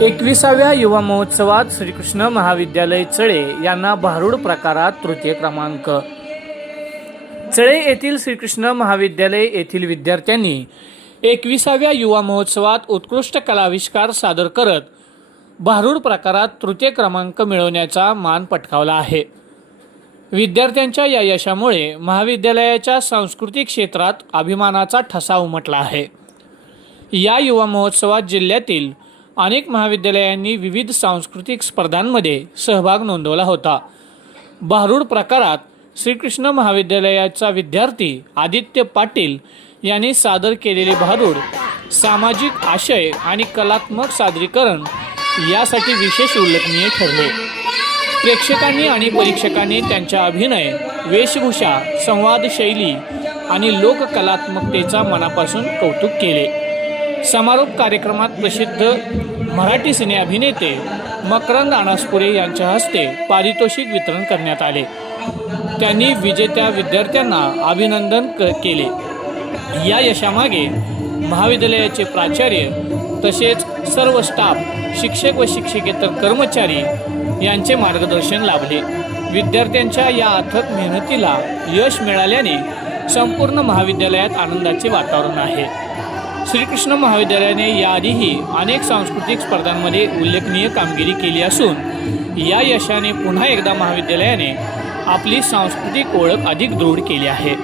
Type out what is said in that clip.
एकविसाव्या युवा महोत्सवात श्रीकृष्ण महाविद्यालय चळे यांना भारूड प्रकारात तृतीय क्रमांक. चळे येथील श्रीकृष्ण महाविद्यालय येथील विद्यार्थ्यांनी एकविसाव्या युवा महोत्सवात उत्कृष्ट कलाविष्कार सादर करत भारूड प्रकारात तृतीय क्रमांक मिळवण्याचा मान पटकावला आहे. विद्यार्थ्यांच्या या यशामुळे महाविद्यालयाच्या सांस्कृतिक क्षेत्रात अभिमानाचा ठसा उमटला आहे. या युवा महोत्सवात जिल्ह्यातील अनेक महाविद्यालयांनी विविध सांस्कृतिक स्पर्धांमध्ये सहभाग नोंदवला होता. भारूड प्रकारात श्रीकृष्ण महाविद्यालयाचा विद्यार्थी आदित्य पाटील यांनी सादर केलेले भारूड सामाजिक आशय आणि कलात्मक सादरीकरण यासाठी विशेष उल्लेखनीय ठरले. प्रेक्षकांनी आणि परीक्षकांनी त्यांच्या अभिनय वेशभूषा संवाद शैली आणि लोककलात्मकतेचा मनापासून कौतुक केले. समारोप कार्यक्रमात प्रसिद्ध मराठी सिने अभिनेते मकरंद अनासपुरे यांच्या हस्ते पारितोषिक वितरण करण्यात आले. त्यांनी विजेत्या विद्यार्थ्यांना अभिनंदन क केले. या यशामागे महाविद्यालयाचे प्राचार्य तसेच सर्व स्टाफ शिक्षक व शिक्षकेतर कर्मचारी यांचे मार्गदर्शन लाभले. विद्यार्थ्यांच्या या अथक मेहनतीला यश मिळाल्याने संपूर्ण महाविद्यालयात आनंदाचे वातावरण आहे. श्रीकृष्ण महाविद्यालयाने याआधीही अनेक सांस्कृतिक स्पर्धांमध्ये उल्लेखनीय कामगिरी केली असून या यशाने पुन्हा एकदा महाविद्यालयाने आपली सांस्कृतिक ओळख अधिक दृढ केली आहे.